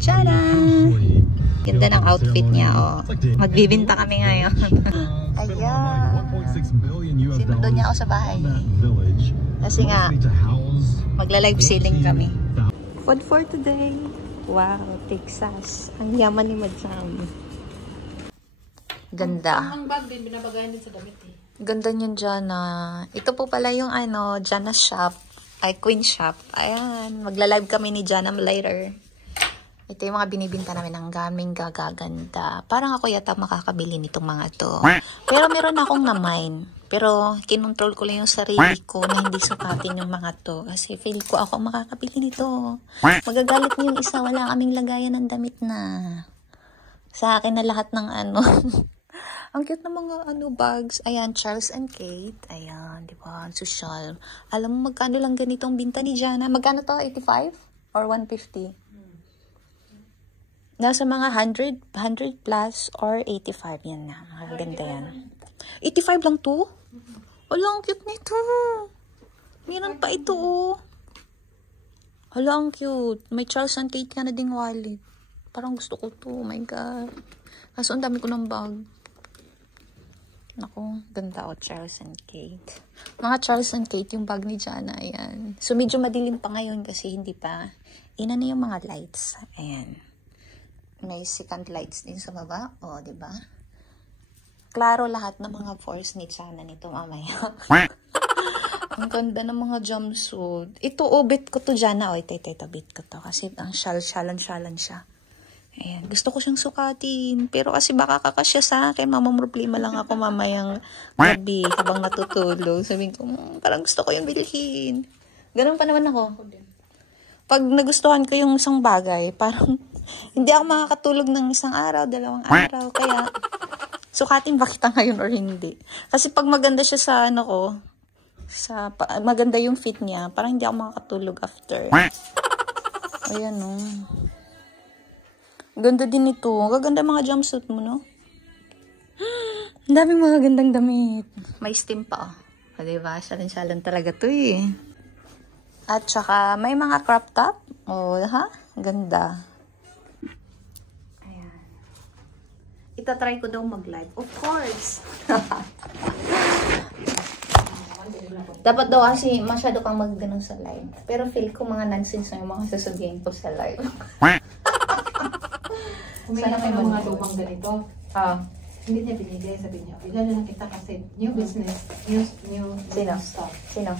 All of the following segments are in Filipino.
Tara! Ganda ng outfit niya, oh. Magbibinta kami ngayon. Ayan. Sinundo niya ako sa bahay. Kasi nga, magla-live selling kami. Food for today. Wow, Texas. Ang yaman ni Madam. Ganda. Ang bag din, binabagayan din sa damit eh. Ganda niyan, Jana. Ito po pala yung Jana shop. Ay, Queen shop. Ayan. Magla-live kami ni Jana later. Ito yung mga binibinta namin ng gaming gagaganda. Parang ako yata makakabili nitong mga to. Pero meron akong na-mine. Pero kinontrol ko lang yung sarili ko na hindi sukatin yung mga to. Kasi feel ko ako makakabili nito. Magagalit niyo yung isa. Wala kaming lagayan ng damit na. Sa akin na lahat ng Ang cute na mga bags. Ayan, Charles and Kate. Ayan, di ba? Social. Alam mo magkano lang ganitong binta ni Jana? Magkano to? 85? Or 150? Nasa mga 100 plus or 85 yan na. Maganda yan. 85 lang to? Hala, ang cute nito. Meron pa ito, oh. Hala, ang cute. May Charles and Kate ka na ding wallet. Parang gusto ko to. Oh my God. Kaso ang dami ko ng bag. Naku, ganda o. Charles and Kate. Mga Charles and Kate yung bag ni Jana. Ayan. So, medyo madilim pa ngayon kasi hindi pa. Ina na yung mga lights. Ayan. May second lights din sa baba. O, diba? Klaro lahat ng mga force ni Jana nito mamaya. Ang ganda ng mga jumpsuit. Ito, bit ko to, Jana. O, ito, bit ko to. Kasi ang shalan siya. Ayan. Gusto ko siyang sukatin. Pero kasi baka kakasya sa akin. Problema lang ako mamayang gabi habang natutulog. Sabihin ko, parang gusto ko yung bilhin. Ganun pa naman ako. Pag nagustuhan ko yung isang bagay, parang hindi ako makakatulog ng isang araw, 2 araw. Kaya, sukatin ba kita ngayon or hindi? Kasi pag maganda siya sa maganda yung fit niya, parang hindi ako makakatulog after. Ayan, no. Ganda din ito. Gaganda mga jumpsuit mo, no? Ang daming mga gandang damit. May steam pa, oh. Diba? Salan-salan talaga to, eh. At saka, may mga crop top. Oh, ha? Ganda. Itatry ko daw mag-live. Of course. Dapat daw kasi masyado kang mag-ganun sa live. Pero feel ko mga nonsense na yung mga sasabihin ko sa live. Sana may mga lupang ganito. Hindi niya binigay, sabi niya. Ilan lang kita kasi new business, new stuff. Sino?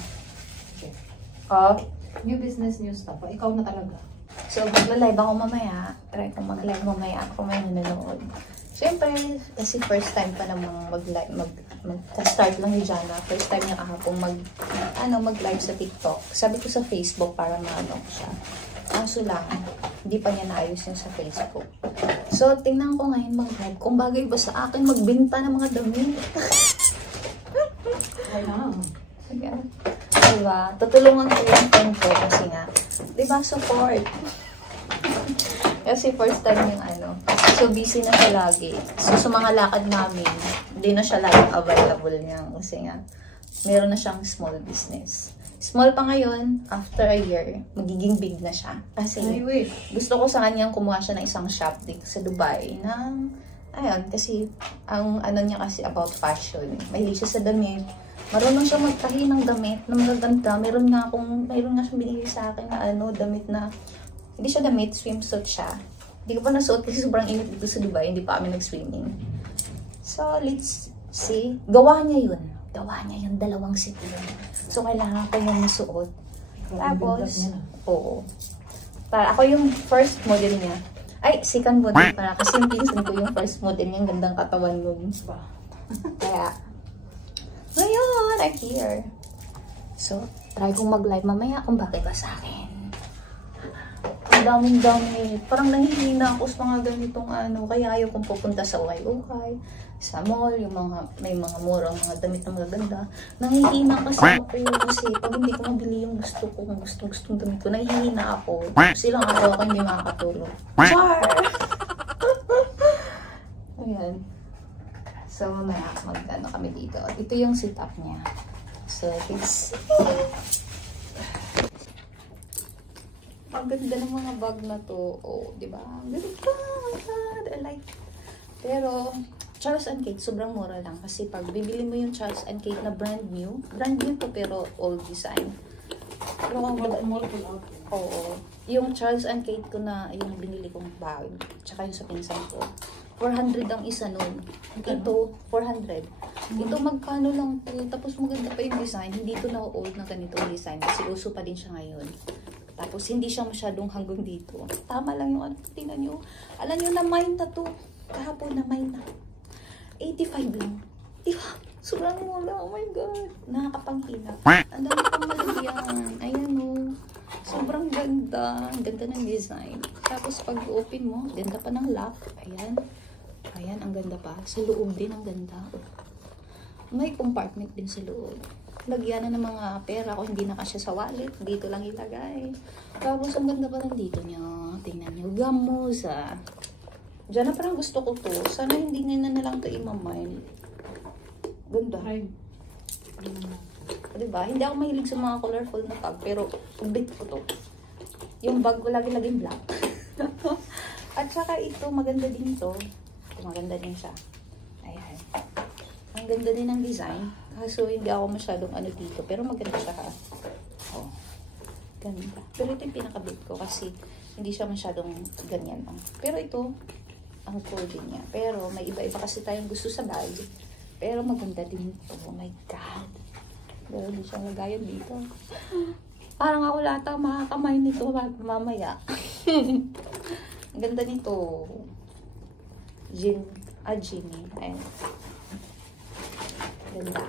Okay. New business, new stuff. Ikaw na talaga. So, mag-live ako mamaya. Try ko mag-live mamaya ako may nanonood. Siyempre, kasi first time pa namang mag-start lang ni Jana. First time niya kahapon mag-live sa TikTok. Sabi ko sa Facebook para maano ko siya. Kaso lang, hindi pa niya naayos yung sa Facebook. So, tingnan ko ngayon mag-live. Kung bagay ba sa akin magbenta ng mga damit. Sige. Diba? Tutulungan ko yung friend ko kasi nga. Diba, support. Kasi first time yung So, busy na siya lagi. So, sa mga lakad namin, hindi na siya lagi available niya. Kasi nga, meron na siyang small business. Small pa ngayon, after a year, magiging big na siya. Kasi, gusto ko sa kanyang kumuha siya ng isang shop dito sa Dubai. Kasi, ang niya kasi about fashion. Mahilig siya sa damit. Marunong siya magtahi ng damit na magaganda. Meron nga siyang binigay sa akin na damit na, hindi siya damit, swimsuit siya. Hindi ko pa nasuot kasi sobrang init dito sa Dubai. Hindi pa kami nag-swimming. So, let's see. Gawa niya yun. 2 set yun. So, kailangan ko yung nasuot. Tapos, oo. Ako yung first model niya. Ay, second model para. Kasi yung pinsan ko yung first model niya. Gandang katawan mo. Kaya, ngayon, I'm here. So, try kong mag-live mamaya kung bakit ba sa akin. Ang dami. Parang nangihina ako sa mga ganitong kaya ayaw kong pupunta sa ukay-ukay, sa mall, may mga murang mga damit na magaganda. Nangihina kasi ako kasi pag hindi ko mabili yung gustong damit ko, nangihina ako. Silang araw ako hindi makakatulog. Char! Ayan. So, mamaya kami dito. Ito yung setup niya. So, it's Ang ganda ng mga bag na to. Oh, di ba? Ang ganda. Oh my God, I like. Pero, Charles & Kate, sobrang mura lang. Kasi pag bibili mo yung Charles & Kate na brand new to pero old design. Pero kung oo. Yung Charles & Kate ko na, yung binili kong bag, tsaka yung sa pinsan ko, 400 ang isa nun. Ito, 400. Ito magkano lang to. Tapos maganda pa yung design. Hindi to na old na ganitong design. Kasi uso pa din siya ngayon. Tapos hindi siya masyadong hanggang dito. Tama lang yung ano. Tingnan nyo. Alam nyo na mine na to. Kahapon na mine na. 85 lang. Diba? Sobrang mura. Oh my God. Nakakapanghina. Ang dami pang malagyan. Ayan o. Sobrang ganda. Ang ganda ng design. Tapos pag open mo, ganda pa ng lock. Ayan. Ayan, ang ganda pa. Sa loob din, ang ganda. May compartment din sa loob. Lagyan na ng mga pera kung hindi na kasya sa wallet. Dito lang ilagay. Tapos, ang ganda pa ng dito nyo. Tingnan nyo. Gamuza. Diyan na parang gusto ko to. Sana hindi na lang to imamine. Ganda. Diba? Hindi ako mahilig sa mga colorful na tag. Pero, bit ko to. Yung bag ko lagi-laging black. At saka ito, maganda din to. Maganda din siya. Ayan. Ang ganda din ng design. Kaso hindi ako masyadong ano dito. Pero maganda siya ha. Oh. Ganda. Pero ito yung pinaka-bait ko kasi hindi siya masyadong ganyan. Oh. Pero ito, ang cool din niya. Pero may iba-iba kasi tayong gusto sa bag. Pero maganda din ito. Oh my God. Pero hindi siya lagayan dito. Parang ako lahat ang makakamay nito mamaya. Ang ganda nito. Ginny. Ayan. Ganda.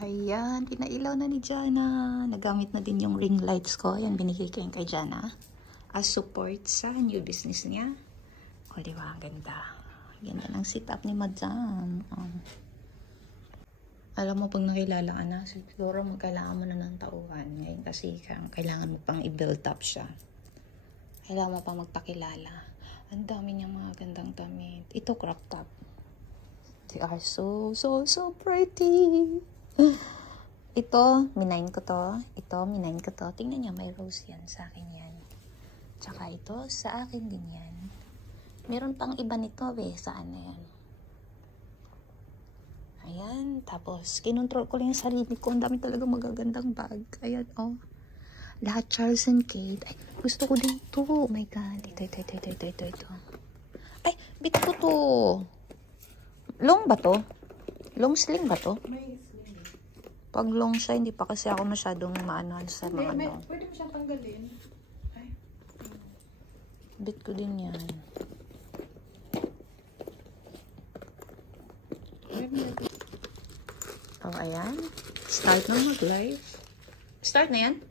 Ayan, pinailaw na ni Jana. Nagamit na din yung ring lights ko. Ayan, binigay ko yung kay Jana. As support sa new business niya. O, diba? Ganda. Ganda ng setup ni Madam. Alam mo, pag nakilala ka na, siguro magkailangan mo na ng tauhan. Ngayon kasi kailangan mo pang i-build up siya. Kailangan mo pang magpakilala. Ang dami niyang mga gandang damit. Ito, crop top. They are so pretty. Ito, minayin ko to. Ito, minayin ko to. Tingnan niyo, may rose yan. Sa akin yan. Tsaka ito, sa akin din yan. Meron pang iba nito, saan na yan? Ayan. Tapos, kinontrol ko lang yung sarili ko. Ang dami talaga magagandang bag. Ayan, oh. Lahat Charles & Kate. Ay, gusto ko din ito. Oh my God. Ito. Ay, bit ko to. Long ba to? Long sling ba to? Pag long siya, hindi pa kasi ako masyadong maano sa mga ano. Pwede mo siyang tanggalin. Ay. Bit ko din yan. Oh, ayan. Start na mag-live. Start na yan?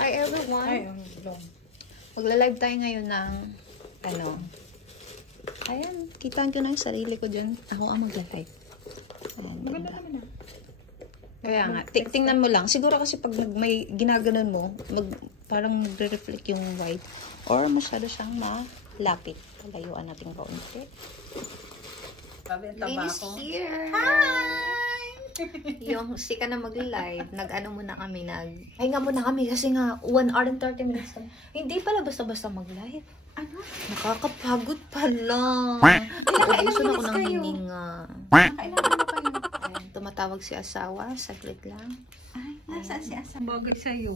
Hi everyone. Ay, ang long. Magla-live tayo ngayon ng ano. Ayan, kitaan ko na yung sarili ko dyan. Ako ang magla-live. Ayan, Maganda naman na. Kaya nga, tingnan mo lang. Siguro kasi pag may ginaganon mo, parang nagre-reflect yung white. Or masyado siyang malapit. Palayuan natin kaunti. Ladies here! Hi! Yung sika na mag-live, nag-ano muna kami, hinga muna kami kasi nga 1 hour and 30 minutes na. Hindi pala basta-basta mag-live. Ano? Nakakapagod pala. Naubusan ako ng hininga. Nakailangan na kayo. Ayan, tumatawag si asawa, saglit lang. Ay, nasaan si asawa? Bagay sa'yo.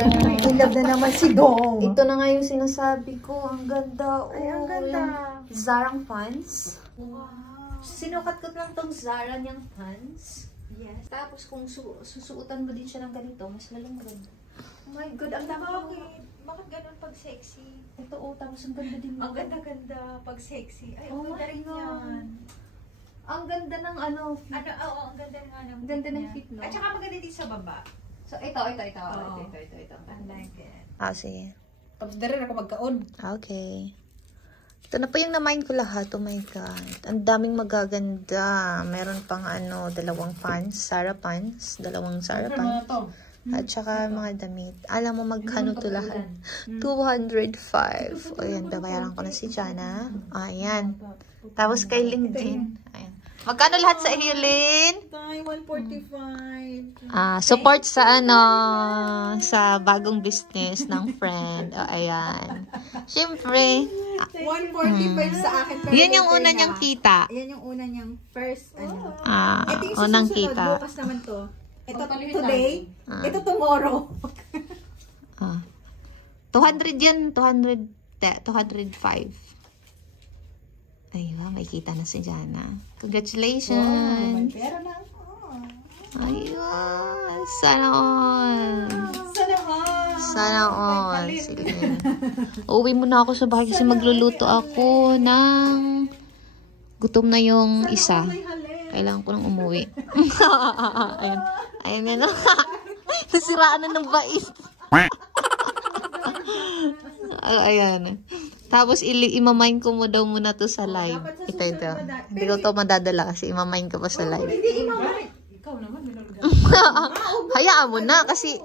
In love na naman si Dong. Ito na nga yung sinasabi ko. Ang ganda. Ay, ang ganda. Zarang pants. Wow. Sinukat ko lang tong Zara niyang pants. Yes. Tapos kung susuotan mo din siya ng ganito, mas lalong ganda. Oh my God, ang dami ko. Bakit ganun pag sexy? Ito tapos ang ganda din mo. Ang ganda-ganda pag sexy. Ay, Oh ganda my rin God. yan. Ang ganda ng ano. Oo, ang ganda nga ng Ganda ng niya. fit, no? At saka maganda din sa baba. So, ito. Oo. Ito. I like it. Sige. Tapos na rin ako magkaon. Okay. Ito na po yung na-mind ko lahat. Oh my God. Ang daming magaganda. Meron pang dalawang pants. Zara pants. Dalawang Zara pants. At saka mga damit. Alam mo magkano to lahat? 205. O yan, babayaran ko na si Jana. Ayan. Tapos kay Ling din. Ayan. Magkano lahat sa Hilin? Tay, 145. Support sa sa bagong business ng friend. O, ayan. Siyempre. 145 sa akin. Pero Yun yung later una na. niyang kita. Yan yung una niyang first, ano. Ito yung Unang susunod, kita. bukas naman to. Ito Pagpaliwit today, ito tomorrow. 200 yan. 205. Ay, wow, may kita na si Jana. Congratulations. Pero na ako. Ayun. Sana all. Sana all. Sana all. Sige. Uwi muna ako sa bahay kasi magluluto ako ng gutom na yung isa. Kailangan ko nang umuwi. Ayun. Ayun yan. Nasiraan na ng bait. Ayan. Tapos imamain ko mo daw muna to sa live. Ito. Hindi ko to madadala kasi imamain ko pa sa live. Hindi, imamay. Ikaw naman, minulga. Hayaan mo na kasi